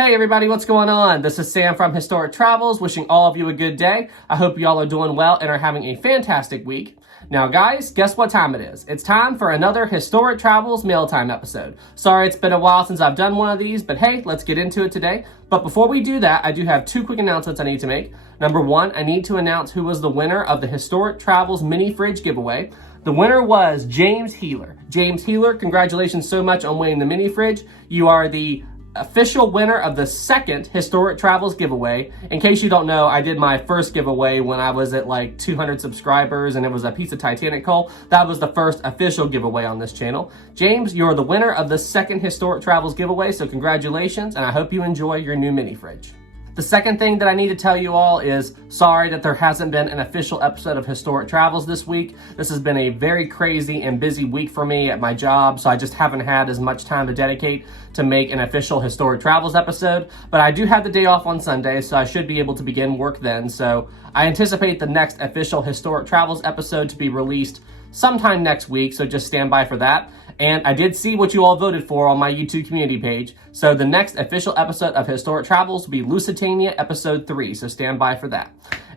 Hey everybody, what's going on? This is Sam from Historic Travels, wishing all of you a good day. I hope y'all are doing well and are having a fantastic week. Now guys, guess what time it is? It's time for another Historic Travels Mail Time episode. Sorry it's been a while since I've done one of these, but hey, let's get into it today. But before we do that, I do have two quick announcements I need to make. Number one, I need to announce who was the winner of the Historic Travels Mini Fridge giveaway. The winner was James Healer. James Healer, congratulations so much on winning the mini fridge. You are the official winner of the second Historic Travels giveaway. In case you don't know, I did my first giveaway when I was at like 200 subscribers and it was a piece of Titanic coal. That was the first official giveaway on this channel. James, you're the winner of the second Historic Travels giveaway, so congratulations, and I hope you enjoy your new mini fridge. The second thing that I need to tell you all is sorry that there hasn't been an official episode of Historic Travels this week. This has been a very crazy and busy week for me at my job, so I just haven't had as much time to dedicate to make an official Historic Travels episode. But I do have the day off on Sunday, so I should be able to begin work then. So I anticipate the next official Historic Travels episode to be released sometime next week, so just stand by for that. And I did see what you all voted for on my YouTube community page. So the next official episode of Historic Travels will be Lusitania episode 3. So stand by for that.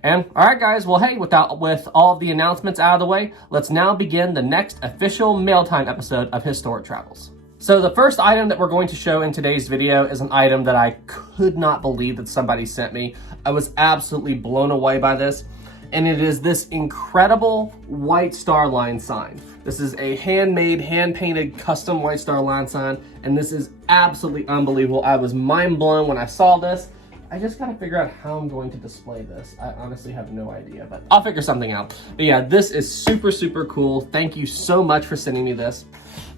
And all right, guys. Well, hey, with all of the announcements out of the way, let's now begin the next official Mail Time episode of Historic Travels. So the first item that we're going to show in today's video is an item that I could not believe that somebody sent me. I was absolutely blown away by this. And it is this incredible White Star Line sign. This is a handmade, hand-painted, custom White Star Line sign, and this is absolutely unbelievable. I was mind blown when I saw this. I just gotta figure out how I'm going to display this. I honestly have no idea, but I'll figure something out. But yeah, this is super, super cool. Thank you so much for sending me this.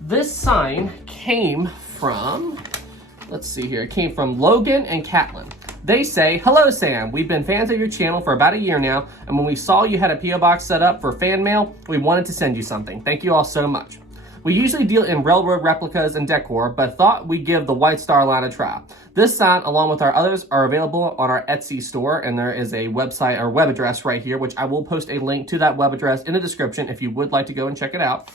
This sign came from, let's see here, it came from Logan and Catlin. They say, "Hello Sam, we've been fans of your channel for about a year now, and when we saw you had a P.O Box set up for fan mail, we wanted to send you something. Thank you all so much. We usually deal in railroad replicas and decor, but thought we'd give the White Star Line a try. This sign, along with our others, are available on our Etsy store, and there is a website or web address right here, which I will post a link to that web address in the description if you would like to go and check it out."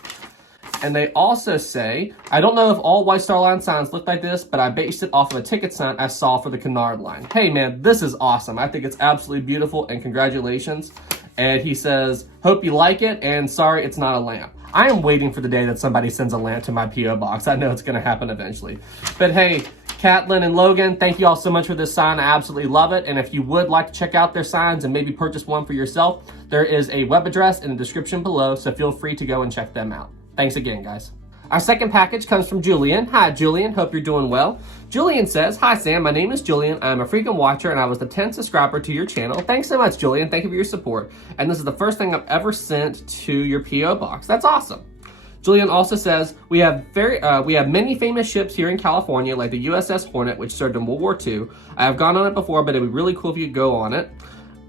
And they also say, "I don't know if all White Star Line signs look like this, but I based it off of a ticket sign I saw for the Canard line." Hey man, this is awesome. I think it's absolutely beautiful, and congratulations. And he says, "Hope you like it, and sorry it's not a lamp." I am waiting for the day that somebody sends a lamp to my P.O. Box. I know it's gonna happen eventually. But hey, Catlin and Logan, thank you all so much for this sign. I absolutely love it. And if you would like to check out their signs and maybe purchase one for yourself, there is a web address in the description below, so feel free to go and check them out. Thanks again, guys. Our second package comes from Julian. Hi, Julian. Hope you're doing well. Julian says, "Hi, Sam. My name is Julian. I'm a frequent watcher, and I was the 10th subscriber to your channel. Thanks so much, Julian. Thank you for your support. And this is the first thing I've ever sent to your P.O. Box. That's awesome." Julian also says, we have many famous ships here in California, like the USS Hornet, which served in World War II. I have gone on it before, but it'd be really cool if you could go on it.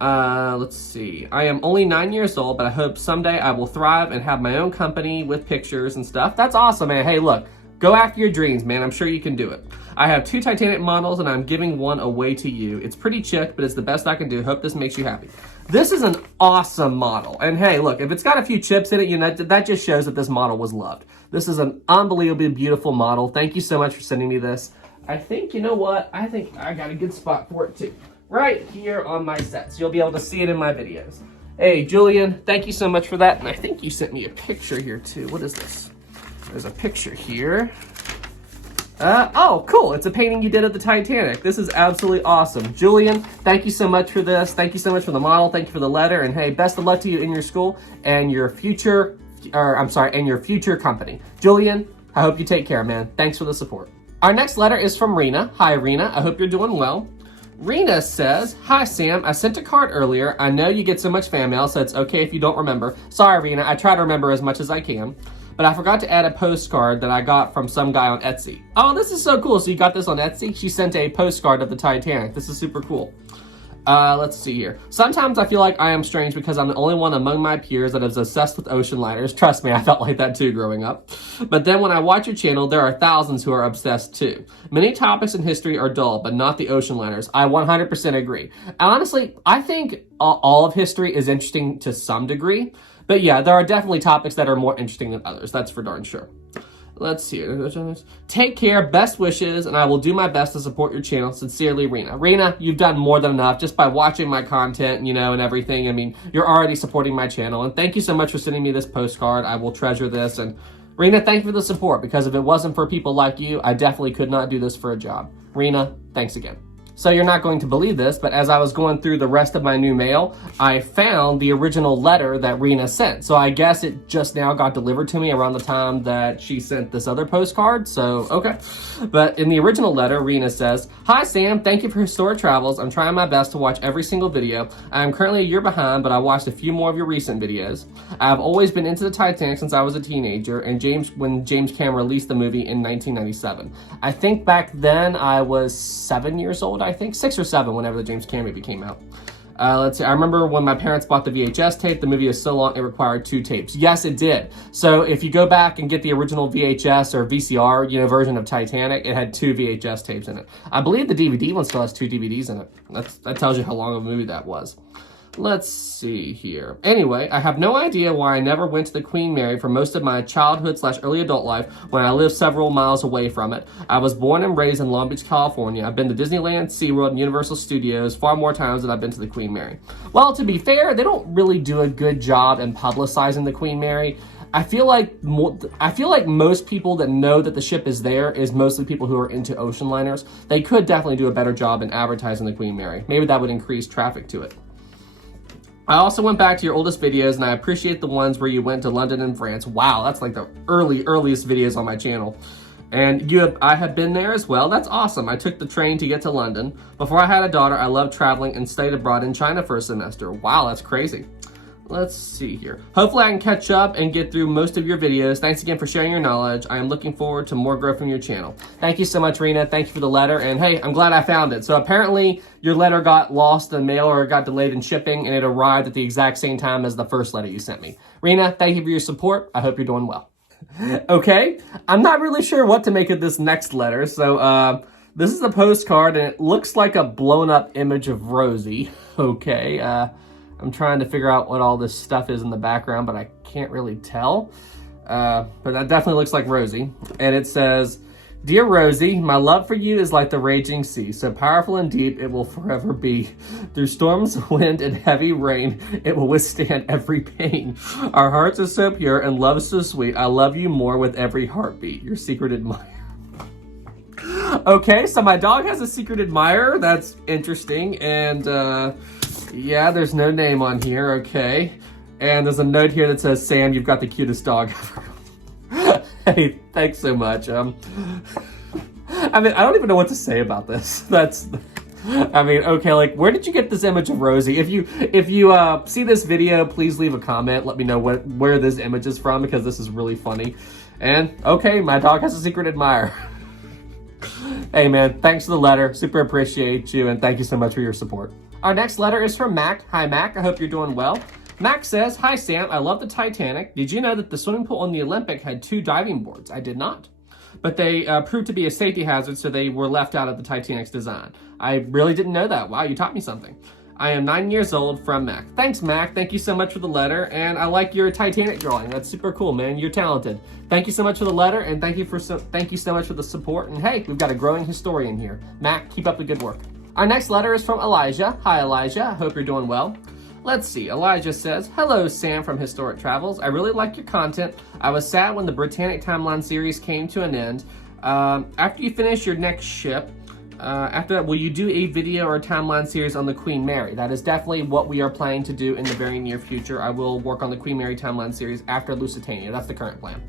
Let's see. I am only 9 years old, but I hope someday I will thrive and have my own company with pictures and stuff." That's awesome, man. Hey, look, go after your dreams, man. I'm sure you can do it. "I have 2 Titanic models, and I'm giving one away to you. It's pretty chick, but it's the best I can do. Hope this makes you happy." This is an awesome model. And hey, look, if it's got a few chips in it, you know, that just shows that this model was loved. This is an unbelievably beautiful model. Thank you so much for sending me this. I think, you know what? I think I got a good spot for it too. Right here on my set, so you'll be able to see it in my videos. Hey, Julian, thank you so much for that. And I think you sent me a picture here too. What is this? There's a picture here. Oh, cool. It's a painting you did of the Titanic. This is absolutely awesome. Julian, thank you so much for this. Thank you so much for the model. Thank you for the letter. And hey, best of luck to you in your school and your future, and your future company. Julian, I hope you take care, man. Thanks for the support. Our next letter is from Rena. Hi, Rena. I hope you're doing well. Rena says, "Hi, Sam. I sent a card earlier. I know you get so much fan mail, so it's okay if you don't remember. Sorry, Rena. I try to remember as much as I can. But I forgot to add a postcard that I got from some guy on Etsy." Oh, this is so cool. So you got this on Etsy? She sent a postcard of the Titanic. This is super cool. Let's see here. "Sometimes I feel like I am strange because I'm the only one among my peers that is obsessed with ocean liners." Trust me, I felt like that too growing up. "But then when I watch your channel, there are thousands who are obsessed too. Many topics in history are dull, but not the ocean liners." I 100% agree. Honestly, I think all of history is interesting to some degree. But yeah, there are definitely topics that are more interesting than others. That's for darn sure. Let's see. Take care, best wishes, and I will do my best to support your channel. Sincerely, Rena. Rena, you've done more than enough just by watching my content, you know, and everything. I mean, you're already supporting my channel, and thank you so much for sending me this postcard. I will treasure this, and Rena, thank you for the support, because if it wasn't for people like you, I definitely could not do this for a job. Rena, thanks again. So you're not going to believe this, but as I was going through the rest of my new mail, I found the original letter that Rena sent. So I guess it just now got delivered to me around the time that she sent this other postcard. So, okay. But in the original letter, Rena says, "Hi Sam, thank you for Historic Travels. I'm trying my best to watch every single video. I am currently a year behind, but I watched a few more of your recent videos. I've always been into the Titanic since I was a teenager, and when James Cameron released the movie in 1997. I think back then I was 7 years old, I think 6 or 7, whenever the James Cameron movie came out. Let's see. I remember when my parents bought the VHS tape, the movie is so long it required 2 tapes. Yes, it did. So if you go back and get the original VHS or VCR, you know, version of Titanic, it had 2 VHS tapes in it. I believe the DVD one still has 2 DVDs in it. That tells you how long of a movie that was. Let's see here. Anyway, I have no idea why I never went to the Queen Mary for most of my childhood/early adult life when I lived several miles away from it. I was born and raised in Long Beach, California. I've been to Disneyland, SeaWorld, and Universal Studios far more times than I've been to the Queen Mary. Well, to be fair, they don't really do a good job in publicizing the Queen Mary. I feel like most people that know that the ship is there is mostly people who are into ocean liners. They could definitely do a better job in advertising the Queen Mary. Maybe that would increase traffic to it. I also went back to your oldest videos, and I appreciate the ones where you went to London and France. Wow, that's like the earliest videos on my channel. And I have been there as well. That's awesome. I took the train to get to London. Before I had a daughter, I loved traveling and stayed abroad in China for a semester. Wow, that's crazy. Let's see here. Hopefully I can catch up and get through most of your videos. Thanks again for sharing your knowledge. I am looking forward to more growth from your channel. Thank you so much, Rena. Thank you for the letter. And hey, I'm glad I found it. So apparently your letter got lost in mail or got delayed in shipping, and it arrived at the exact same time as the first letter you sent me. Rena, thank you for your support. I hope you're doing well. Okay, I'm not really sure what to make of this next letter. So this is a postcard, and it looks like a blown up image of Rosie. Okay, I'm trying to figure out what all this stuff is in the background, but I can't really tell. But that definitely looks like Rosie. And it says, "Dear Rosie, my love for you is like the raging sea, so powerful and deep it will forever be. Through storms, wind, and heavy rain, it will withstand every pain. Our hearts are so pure and love is so sweet. I love you more with every heartbeat. Your secret admirer." Okay, so my dog has a secret admirer. That's interesting. And yeah, there's no name on here. Okay. And there's a note here that says, "Sam, you've got the cutest dog ever." Hey, thanks so much. I mean, I don't even know what to say about this. I mean, okay, like, where did you get this image of Rosie? If you see this video, please leave a comment. Let me know where this image is from, because this is really funny. And okay, my dog has a secret admirer. Hey man, thanks for the letter. Super appreciate you, and thank you so much for your support. Our next letter is from Mac. Hi Mac, I hope you're doing well. Mac says, "Hi Sam, I love the Titanic. Did you know that the swimming pool on the Olympic had 2 diving boards?" I did not. But they proved to be a safety hazard, so they were left out of the Titanic's design. I really didn't know that. Wow, you taught me something. I am 9 years old, from Mac. Thanks Mac, thank you so much for the letter, and I like your Titanic drawing. That's super cool, man. You're talented. Thank you so much for the letter, and thank you so much for the support. And hey, we've got a growing historian here. Mac, keep up the good work. Our next letter is from Elijah. Hi Elijah, I hope you're doing well. Let's see, Elijah says, "Hello Sam from Historic Travels. I really like your content. I was sad when the Britannic Timeline series came to an end. After you finish your next ship, after that, will you do a video or a timeline series on the Queen Mary?" That is definitely what we are planning to do in the very near future. I will work on the Queen Mary timeline series after Lusitania. That's the current plan.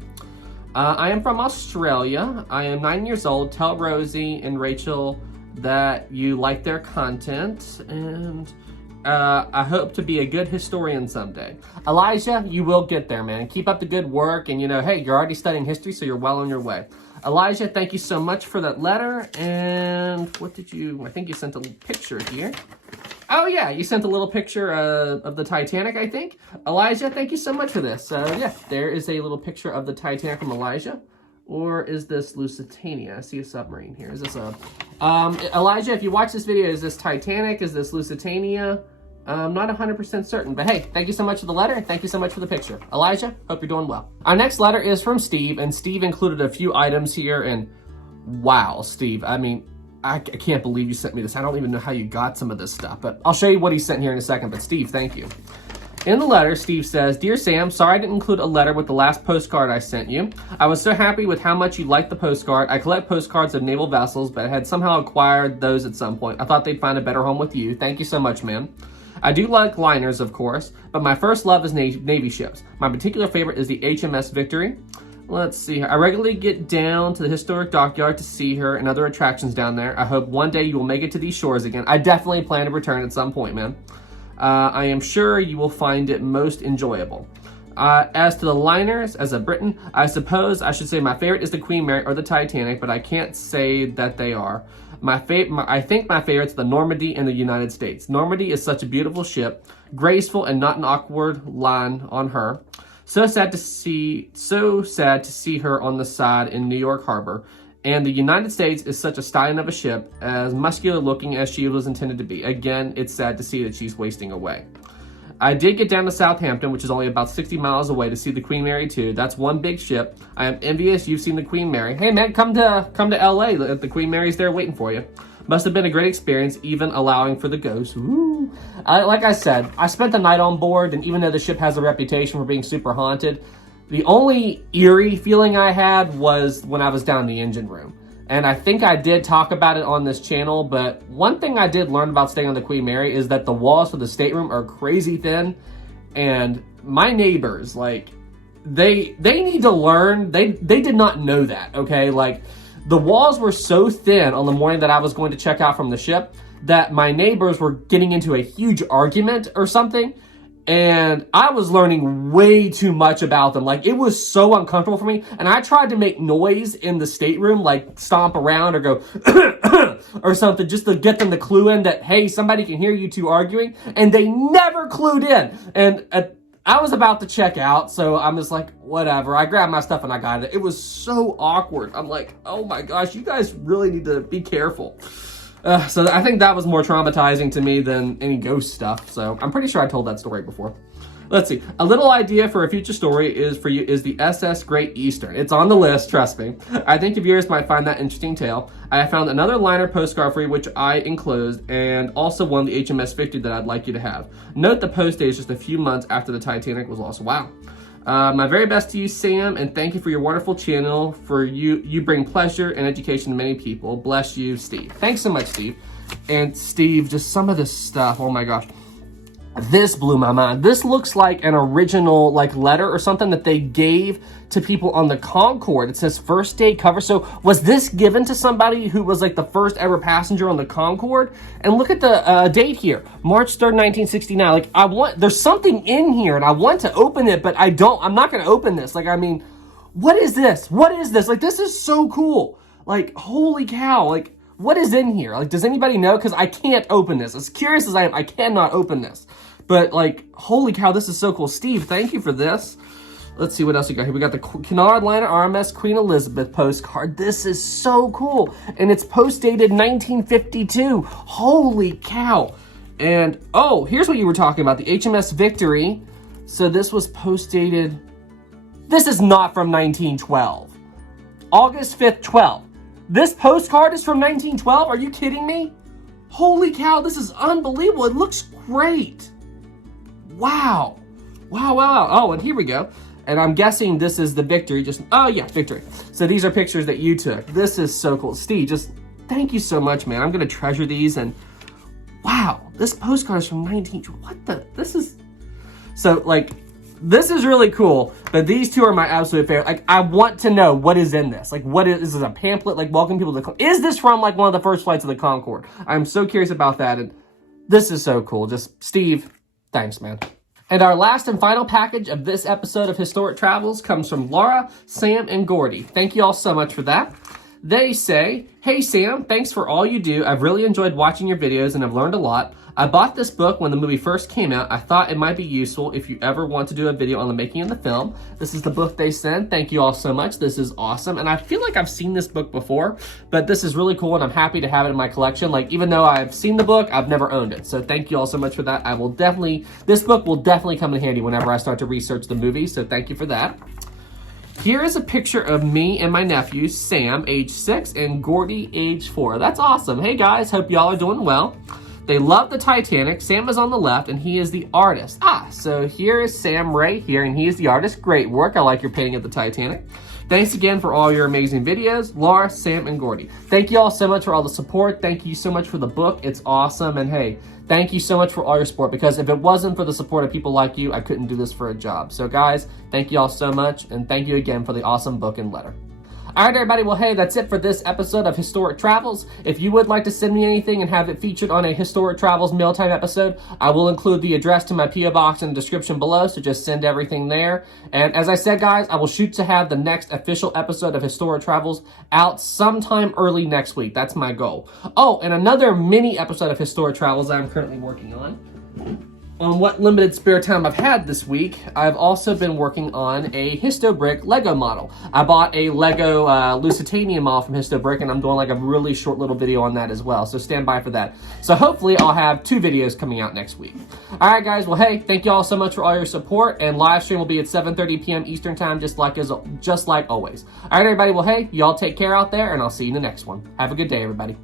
I am from Australia. I am 9 years old. Tell Rosie and Rachel that you like their content, and I hope to be a good historian someday. Elijah, you will get there, man. Keep up the good work, and hey, you're already studying history, so you're well on your way. Elijah, thank you so much for that letter. And I think you sent a little picture here. Oh yeah, you sent a little picture of the Titanic, I think. Elijah, thank you so much for this. Yeah, there is a little picture of the Titanic from Elijah. Or is this Lusitania? I see a submarine here. Is this Elijah, if you watch this video, is this Titanic? Is this Lusitania? I'm not 100% certain, but hey, thank you so much for the letter, and thank you so much for the picture. Elijah, hope you're doing well. Our next letter is from Steve, and Steve included a few items here, and wow, Steve, I mean, I can't believe you sent me this. I don't even know how you got some of this stuff, but I'll show you what he sent here in a second, but Steve, thank you. In the letter, Steve says, Dear Sam, sorry I didn't include a letter with the last postcard I sent you. I was so happy with how much you liked the postcard. I collect postcards of naval vessels, but I had somehow acquired those at some point. I thought they'd find a better home with you. Thank you so much, man. I do like liners, of course, but my first love is Navy ships. My particular favorite is the HMS Victory. Let's see. I regularly get down to the historic dockyard to see her and other attractions down there. I hope one day you will make it to these shores again. I definitely plan to return at some point, man. I am sure you will find it most enjoyable. As to the liners, as a Briton, I suppose I should say my favorite is the Queen Mary or the Titanic, but I can't say that they are. I think my favorite's the Normandy in the United States. Normandy is such a beautiful ship, graceful and not an awkward line on her. So sad to see her on the side in New York Harbor. And the United States is such a stallion of a ship, as muscular looking as she was intended to be. Again, it's sad to see that she's wasting away. I did get down to Southampton, which is only about 60 miles away, to see the Queen Mary too. That's one big ship. I am envious you've seen the Queen Mary. Hey man, come to LA. The Queen Mary's there waiting for you. Must have been a great experience, even allowing for the ghosts. Woo. Like I said, I spent the night on board, and even though the ship has a reputation for being super haunted, the only eerie feeling I had was when I was down in the engine room. And I think I did talk about it on this channel, but one thing I did learn about staying on the Queen Mary is that the walls for the stateroom are crazy thin. And my neighbors, like, they need to learn. They did not know that, okay? Like, the walls were so thin on the morning that I was going to check out from the ship that my neighbors were getting into a huge argument or something. And I was learning way too much about them. Like, it was so uncomfortable for me. And I tried to make noise in the stateroom, like stomp around or go or something, just to get them to clue in that, hey, somebody can hear you two arguing. And they never clued in. And I was about to check out, so I'm just like, whatever. I grabbed my stuff and I got it. It was so awkward. I'm like, oh my gosh, you guys really need to be careful. So I think that was more traumatizing to me than any ghost stuff. So I'm pretty sure I told that story before. Let's see. A little idea for a future story is the SS Great Eastern. It's on the list, trust me. I think your viewers might find that interesting tale. I found another liner postcard for you, which I enclosed, and also one, the HMS Victory, that I'd like you to have. Note the post date is just a few months after the Titanic was lost. Wow. My very best to you, Sam, and thank you for your wonderful channel. For you bring pleasure and education to many people. Bless you, Steve. Thanks so much, Steve. And Steve, just some of this stuff, oh my gosh. This blew my mind. This looks like an original letter or something that they gave to people on the Concorde. It says first day cover. So was this given to somebody who was like the first ever passenger on the Concorde? And look at the date here, March 3rd, 1969. Like, there's something in here and I want to open it, but I'm not going to open this. Like, I mean, what is this? What is this? Like, this is so cool. Like, holy cow. Like, what is in here? Like, does anybody know? Because I can't open this. As curious as I am, I cannot open this. But, like, holy cow, this is so cool. Steve, thank you for this. Let's see what else we got here. We got the Cunard Liner RMS Queen Elizabeth postcard. This is so cool. And it's post-dated 1952. Holy cow. And, oh, here's what you were talking about. The HMS Victory. So this was post-dated. This is not from 1912. August 5th, 12. This postcard is from 1912? Are you kidding me? Holy cow, this is unbelievable. It looks great. Wow. Wow, wow, wow. Oh, and here we go. And I'm guessing this is the Victory. Oh, yeah, Victory. So these are pictures that you took. This is so cool. Steve, just thank you so much, man. I'm going to treasure these. And wow, this postcard is from this is... So, like, this is really cool. But these two are my absolute favorite. Like, I want to know what is in this. Like, is this a pamphlet? Like, welcome people to the... Is this from, like, one of the first flights of the Concorde? I'm so curious about that. And this is so cool. Just, Steve... Thanks, man. And our last and final package of this episode of Historic Travels comes from Laura, Sam, and Gordy. Thank you all so much for that. They say, "Hey Sam, thanks for all you do. I've really enjoyed watching your videos and I've learned a lot. I bought this book when the movie first came out. I thought it might be useful if you ever want to do a video on the making of the film." This is the book they sent. Thank you all so much. This is awesome. And I feel like I've seen this book before, but this is really cool and I'm happy to have it in my collection. Like, even though I've seen the book, I've never owned it. So thank you all so much for that. This book will definitely come in handy whenever I start to research the movie. So thank you for that. Here is a picture of me and my nephews, Sam, age 6, and Gordy, age 4. That's awesome. Hey guys, hope y'all are doing well. They love the Titanic. Sam is on the left, and he is the artist. So here is Sam right here, and he is the artist. Great work. I like your painting of the Titanic. Thanks again for all your amazing videos, Laura, Sam, and Gordy. Thank you all so much for all the support. Thank you so much for the book. It's awesome. And hey, thank you so much for all your support, because if it wasn't for the support of people like you, I couldn't do this for a job. So guys, thank you all so much, and thank you again for the awesome book and letter. All right, everybody. Well, hey, that's it for this episode of Historic Travels. If you would like to send me anything and have it featured on a Historic Travels Mealtime episode, I will include the address to my P.O Box in the description below, so just send everything there. And as I said, guys, I will shoot to have the next official episode of Historic Travels out sometime early next week. That's my goal. Oh, and another mini episode of Historic Travels that I'm currently working on. On what limited spare time I've had this week, I've also been working on a Histobrick Lego model. I bought a Lego Lusitania model from Histobrick, and I'm doing like a really short little video on that as well. So stand by for that. So hopefully I'll have 2 videos coming out next week. All right, guys. Well, hey, thank you all so much for all your support. And live stream will be at 7:30 p.m. Eastern time, just like always. All right, everybody. Well, hey, y'all take care out there, and I'll see you in the next one. Have a good day, everybody.